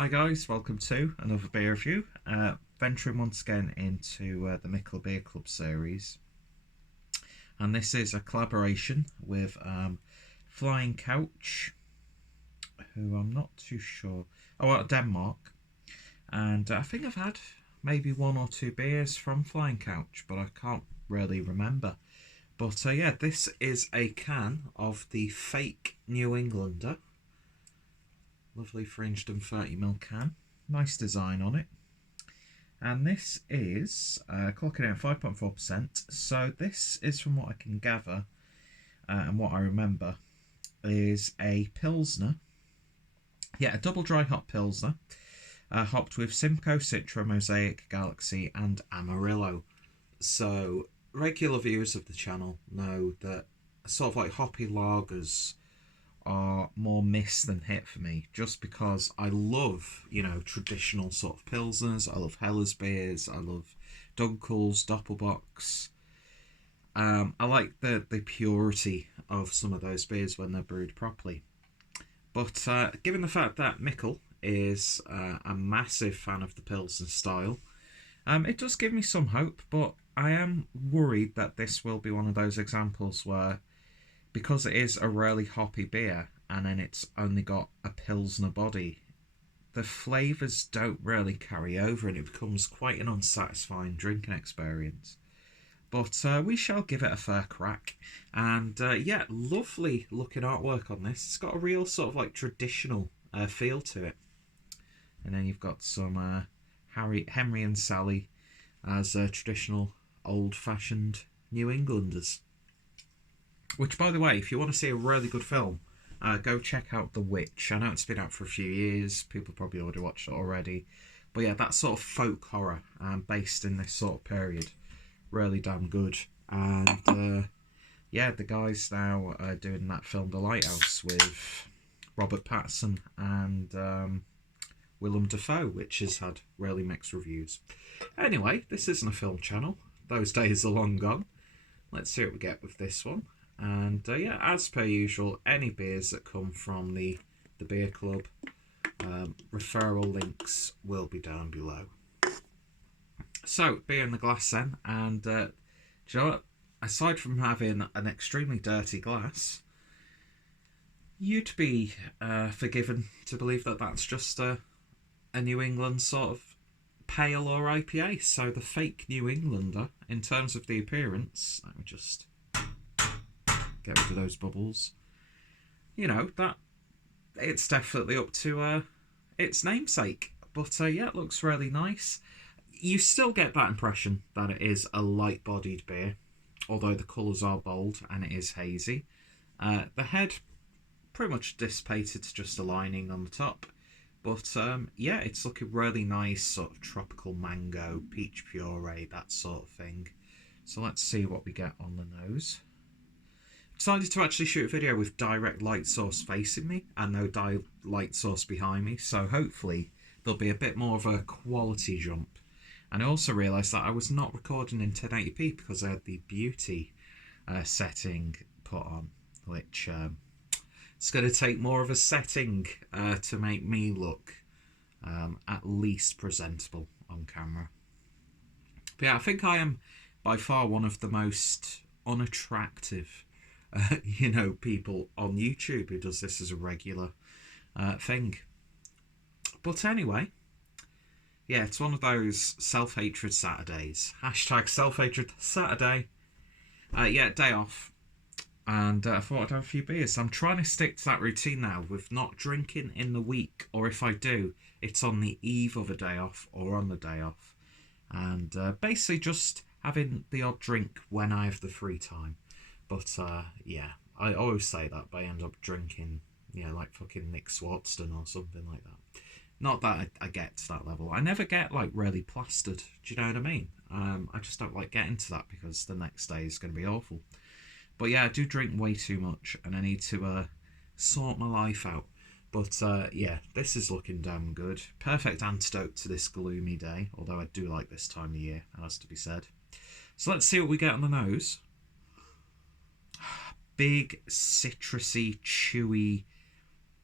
Hi guys, welcome to another beer review. Venturing once again into the Mikkeller Beer Club series, and this is a collaboration with Flying Couch, who I'm not too sure. Oh, out of Denmark, and I think I've had maybe one or two beers from Flying Couch, but I can't really remember. But yeah, this is a can of the fake New Englander. Lovely 330ml can. Nice design on it. And this is clocking in at 5.4%. So this is, from what I can gather and what I remember, is a Pilsner. Yeah, a double dry hop Pilsner. Hopped with Simcoe, Citra, Mosaic, Galaxy and Amarillo. So regular viewers of the channel know that sort of like hoppy lagers are more miss than hit for me, just because I love, traditional sort of pilsners. I love Heller's beers. I love Dunkel's, Doppelbock's. I like the purity of some of those beers when they're brewed properly. But given the fact that Mikkel is a massive fan of the pilsner style, it does give me some hope. But I am worried that this will be one of those examples where, because it is a really hoppy beer and then it's only got a pilsner body, the flavours don't really carry over and it becomes quite an unsatisfying drinking experience. But we shall give it a fair crack. And yeah, lovely looking artwork on this. It's got a real sort of like traditional feel to it. And then you've got some Henry and Sally as traditional old-fashioned New Englanders. Which, by the way, if you want to see a really good film, go check out The Witch. I know it's been out for a few years. People probably already watched it already. But yeah, that sort of folk horror based in this sort of period. Really damn good. And yeah, the guys now doing that film The Lighthouse with Robert Pattinson and Willem Dafoe, which has had really mixed reviews. Anyway, this isn't a film channel. Those days are long gone. Let's see what we get with this one. And yeah, as per usual, any beers that come from the beer club, referral links will be down below. So, beer in the glass then, and do you know what? Aside from having an extremely dirty glass, you'd be forgiven to believe that that's just a New England sort of pale or IPA. So the fake New Englander, in terms of the appearance, let me just get rid of those bubbles. That it's definitely up to its namesake. But yeah, it looks really nice. You still get that impression that it is a light-bodied beer, although the colours are bold and it is hazy. The head pretty much dissipated to just a lining on the top. But yeah, it's looking really nice, sort of tropical mango, peach puree, that sort of thing. So let's see what we get on the nose. Decided to actually shoot a video with direct light source facing me and no light source behind me, so hopefully there'll be a bit more of a quality jump. And I also realised that I was not recording in 1080p because I had the beauty setting put on, which it's going to take more of a setting to make me look at least presentable on camera. But yeah, I think I am by far one of the most unattractive people on YouTube who does this as a regular thing. But anyway, yeah, it's one of those self-hatred Saturdays. Hashtag self-hatred Saturday. Yeah, day off. And I thought I'd have a few beers. I'm trying to stick to that routine now with not drinking in the week. Or if I do, it's on the eve of a day off or on the day off. And basically just having the odd drink when I have the free time. But yeah, I always say that, but I end up drinking, like fucking Nick Swartzen or something like that. Not that I get to that level. I never get like really plastered. Do you know what I mean? I just don't like getting to that because the next day is going to be awful. But yeah, I do drink way too much and I need to sort my life out. But yeah, this is looking damn good. Perfect antidote to this gloomy day, although I do like this time of year, has to be said. So let's see what we get on the nose. Big, citrusy, chewy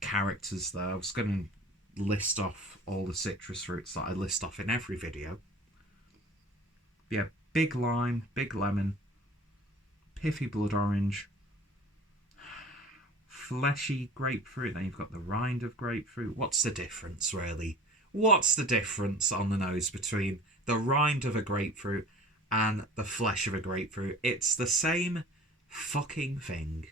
characters there. I was going to list off all the citrus fruits that I list off in every video. Yeah, big lime, big lemon, piffy blood orange, fleshy grapefruit, then you've got the rind of grapefruit. What's the difference, really? What's the difference on the nose between the rind of a grapefruit and the flesh of a grapefruit? It's the same fucking thing.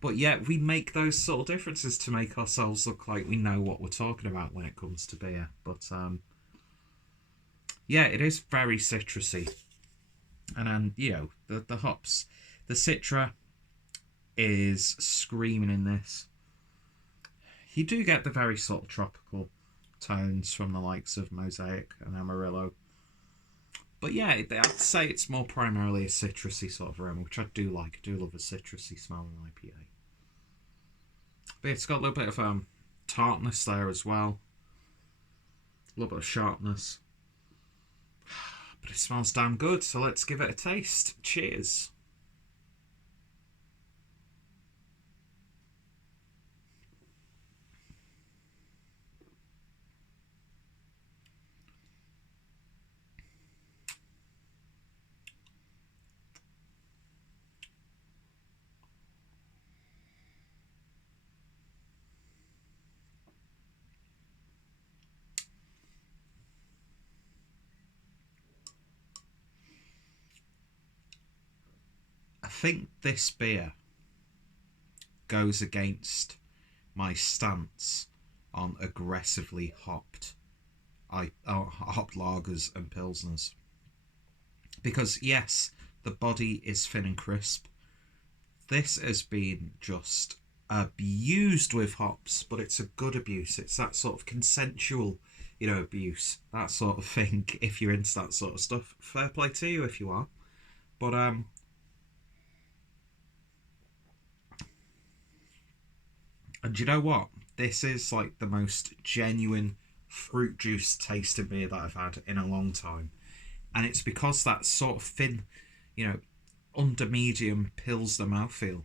But yet we make those sort of differences to make ourselves look like we know what we're talking about when it comes to beer. But yeah, it is very citrusy. And then, you know, the hops. The Citra is screaming in this. You do get the very sort of tropical tones from the likes of Mosaic and Amarillo. But yeah, I'd say it's more primarily a citrusy sort of aroma, which I do like. I do love a citrusy smelling IPA. But it's got a little bit of tartness there as well. A little bit of sharpness. But it smells damn good, so let's give it a taste. Cheers. I think this beer goes against my stance on aggressively hopped lagers and pilsners, because yes, the body is thin and crisp. This has been just abused with hops, but it's a good abuse. It's that sort of consensual, you know, abuse, that sort of thing. If you're into that sort of stuff, fair play to you if you are. But and you know what? This is like the most genuine fruit juice tasting beer that I've had in a long time. And it's because that sort of thin, you know, under medium Pilsner mouthfeel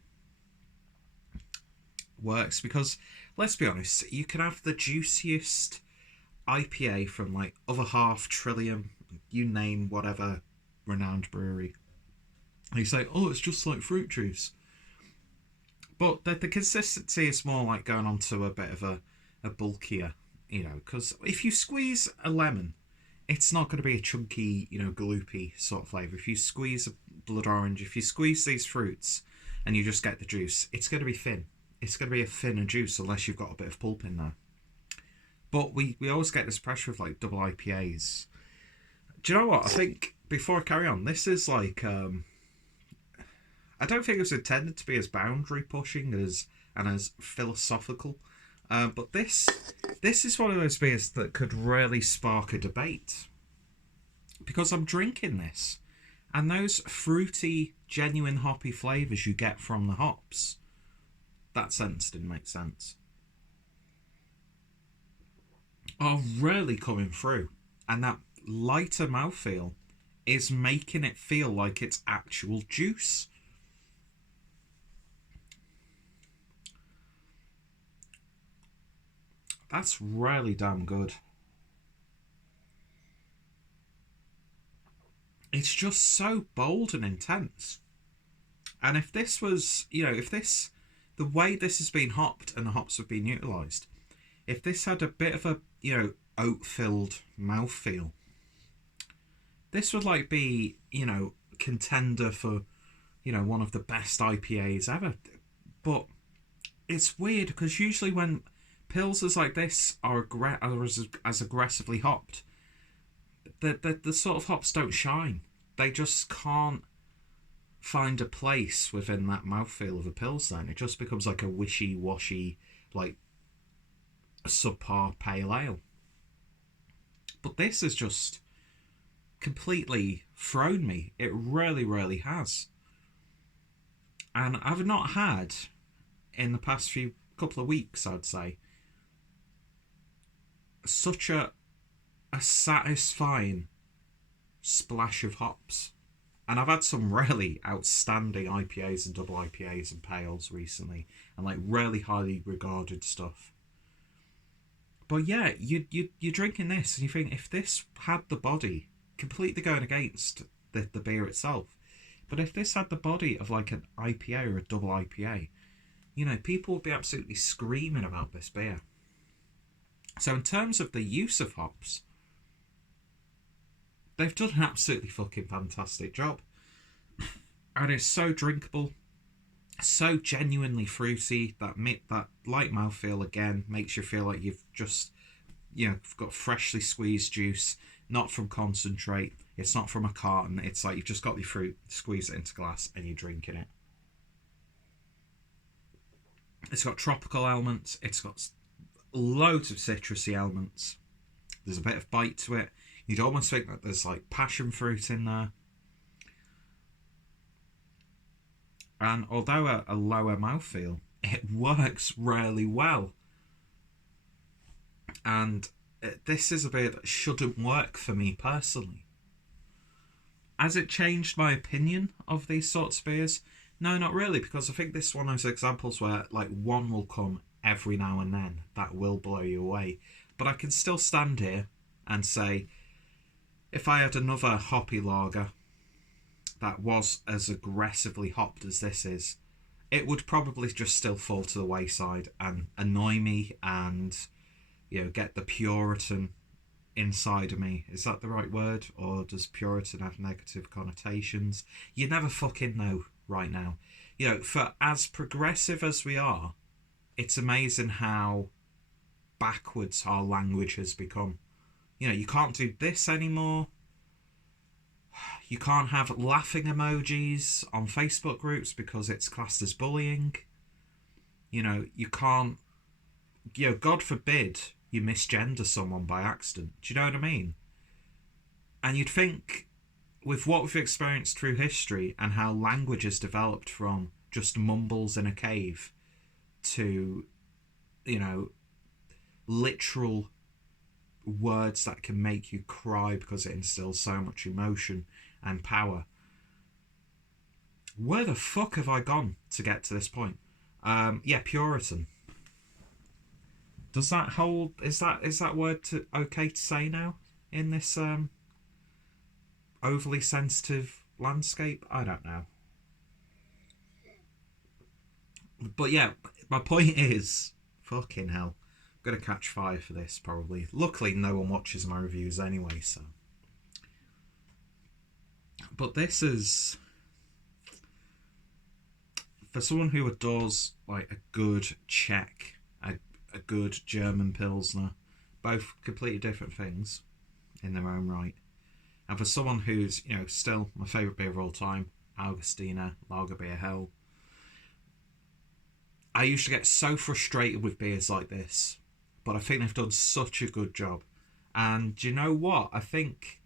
works. Because, let's be honest, you can have the juiciest IPA from like other half Trillium, you name whatever renowned brewery. And you say, oh, it's just like fruit juice. But the consistency is more like going on to a bit of a bulkier, you know, because if you squeeze a lemon, it's not going to be a chunky, you know, gloopy sort of flavour. If you squeeze a blood orange, if you squeeze these fruits and you just get the juice, it's going to be thin. It's going to be a thinner juice unless you've got a bit of pulp in there. But we always get this pressure of like double IPAs. Do you know what? I think, before I carry on, this is like... I don't think it was intended to be as boundary pushing and as philosophical, but this is one of those beers that could really spark a debate, because I'm drinking this, and those fruity, genuine hoppy flavours you get from the hops, that sentence didn't make sense, are really coming through, and that lighter mouthfeel is making it feel like it's actual juice. That's really damn good. It's just so bold and intense. And if this was, you know, the way this has been hopped and the hops have been utilised, if this had a bit of a, you know, oat-filled mouthfeel, this would like be, you know, contender for, you know, one of the best IPAs ever. But it's weird, because usually when pilsers like this are as aggressively hopped, the sort of hops don't shine. They just can't find a place within that mouthfeel of a pilsner, and it just becomes like a wishy-washy, like a subpar pale ale. But this has just completely thrown me. It really, really has. And I've not had, in the past couple of weeks, I'd say, such a satisfying splash of hops. And I've had some really outstanding IPAs and double IPAs and pales recently, and like really highly regarded stuff. But yeah, you're drinking this and you think, if this had the body, completely going against the beer itself, but if this had the body of like an IPA or a double IPA, you know, people would be absolutely screaming about this beer. So in terms of the use of hops, they've done an absolutely fucking fantastic job. And it's so drinkable, so genuinely fruity. That light mouthfeel again makes you feel like you've just, you know, got freshly squeezed juice, not from concentrate. It's not from a carton. It's like you've just got your fruit, squeeze it into glass, and you're drinking it. It's got tropical elements. It's got loads of citrusy elements. There's a bit of bite to it. You'd almost think that there's like passion fruit in there. And although a lower mouthfeel, it works really well. And this is a beer that shouldn't work for me personally. Has it changed my opinion of these sorts of beers? No, not really, because I think this is one of those examples where like one will come every now and then that will blow you away. But I can still stand here and say, if I had another hoppy lager that was as aggressively hopped as this is, it would probably just still fall to the wayside and annoy me and, you know, get the Puritan inside of me. Is that the right word? Or does Puritan have negative connotations? You never fucking know right now. You know, for as progressive as we are, it's amazing how backwards our language has become. You know, you can't do this anymore. You can't have laughing emojis on Facebook groups because it's classed as bullying. You know, you can't, you know, God forbid you misgender someone by accident. Do you know what I mean? And you'd think, with what we've experienced through history and how language has developed from just mumbles in a cave to, you know, literal words that can make you cry because it instills so much emotion and power. Where the fuck have I gone to get to this point? Yeah, Puritan. Does that hold? Is that word okay to say now in this overly sensitive landscape? I don't know. But yeah, my point is, fucking hell, I'm gonna catch fire for this probably. Luckily, no one watches my reviews anyway, so. But this is, for someone who adores like a good Czech, a good German Pilsner, both completely different things in their own right. And for someone who's, you know, still my favourite beer of all time, Augustiner Lager Beer Hell, I used to get so frustrated with beers like this, but I think they've done such a good job. And do you know what? I think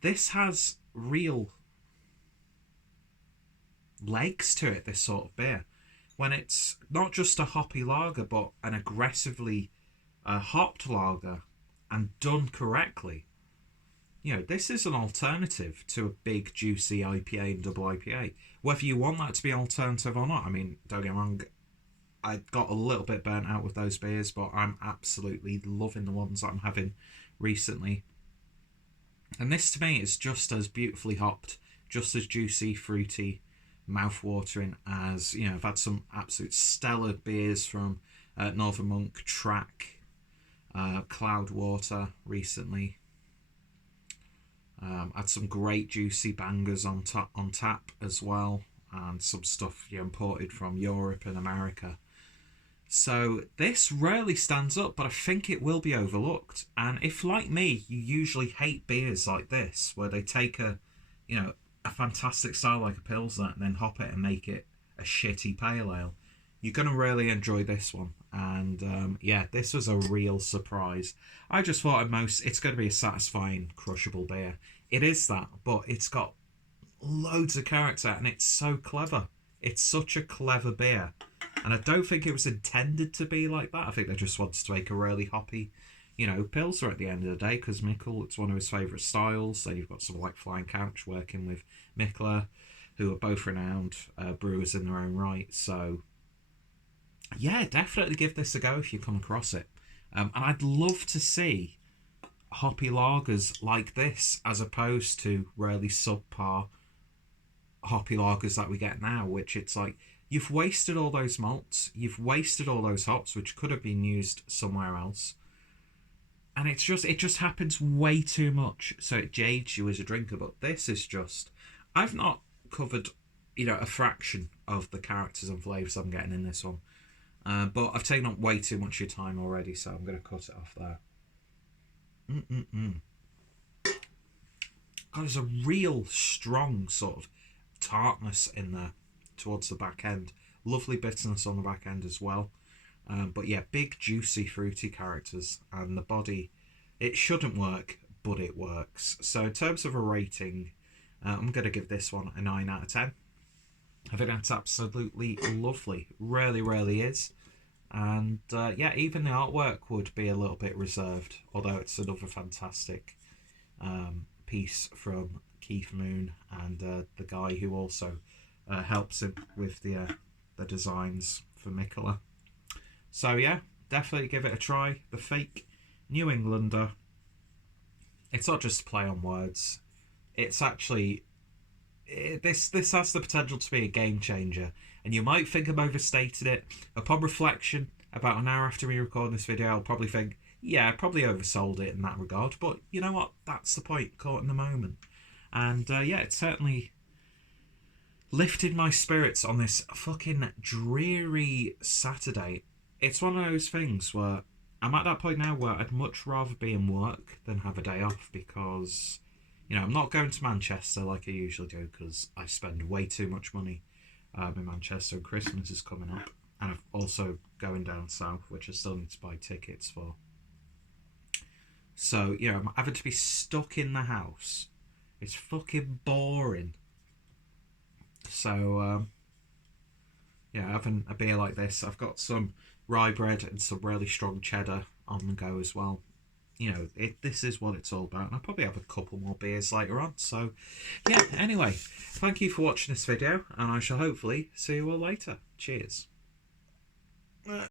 this has real legs to it, this sort of beer. When it's not just a hoppy lager, but an aggressively hopped lager and done correctly. You know, this is an alternative to a big, juicy IPA and double IPA. Whether you want that to be alternative or not, I mean, don't get me wrong, I got a little bit burnt out with those beers, but I'm absolutely loving the ones that I'm having recently. And this to me is just as beautifully hopped, just as juicy, fruity, mouth-watering as, you know, I've had some absolute stellar beers from Northern Monk, Track, Cloudwater recently. Had some great juicy bangers on tap as well, and some stuff, you know, imported from Europe and America. So this rarely stands up, but I think it will be overlooked. And if, like me, you usually hate beers like this, where they take a fantastic style like a Pilsner and then hop it and make it a shitty pale ale, you're going to really enjoy this one. And yeah, this was a real surprise. I just thought it's going to be a satisfying, crushable beer. It is that, but it's got loads of character and it's so clever. It's such a clever beer. And I don't think it was intended to be like that. I think they just wanted to make a really hoppy, you know, Pilsner at the end of the day, because Mikkeller, it's one of his favourite styles. Then you've got someone like Flying Couch working with Mikkeller, who are both renowned brewers in their own right. So, yeah, definitely give this a go if you come across it. And I'd love to see hoppy lagers like this as opposed to really subpar hoppy lagers that we get now, which it's like you've wasted all those malts, you've wasted all those hops, which could have been used somewhere else, and it just happens way too much, so it jades you as a drinker. But this is just, I've not covered, a fraction of the characters and flavours I'm getting in this one, but I've taken up way too much of your time already, so I'm going to cut it off there. God, there's a real strong sort of tartness in there towards the back end. Lovely bitterness on the back end as well. But yeah, big, juicy, fruity characters. And the body, it shouldn't work, but it works. So in terms of a rating, I'm going to give this one a 9 out of 10. I think that's absolutely lovely. Really, really is. And yeah, even the artwork would be a little bit reserved, although it's another fantastic piece from Keith Moon and the guy who also helps him with the designs for Mikkeller. So yeah, definitely give it a try. The fake New Englander. It's not just a play on words. It's actually this has the potential to be a game changer. And you might think I'm overstated it. Upon reflection, about an hour after me recording this video, I'll probably think, yeah, I probably oversold it in that regard. But you know what? That's the point, caught in the moment. And yeah, it certainly lifted my spirits on this fucking dreary Saturday. It's one of those things where I'm at that point now where I'd much rather be in work than have a day off, because, I'm not going to Manchester like I usually do, because I spend way too much money in Manchester, and Christmas is coming up, and I'm also going down south, which I still need to buy tickets for. So, I'm having to be stuck in the house. It's fucking boring. So, yeah, having a beer like this, I've got some rye bread and some really strong cheddar on the go as well. This is what it's all about, and I'll probably have a couple more beers later on. So, yeah, anyway, thank you for watching this video, and I shall hopefully see you all later. Cheers.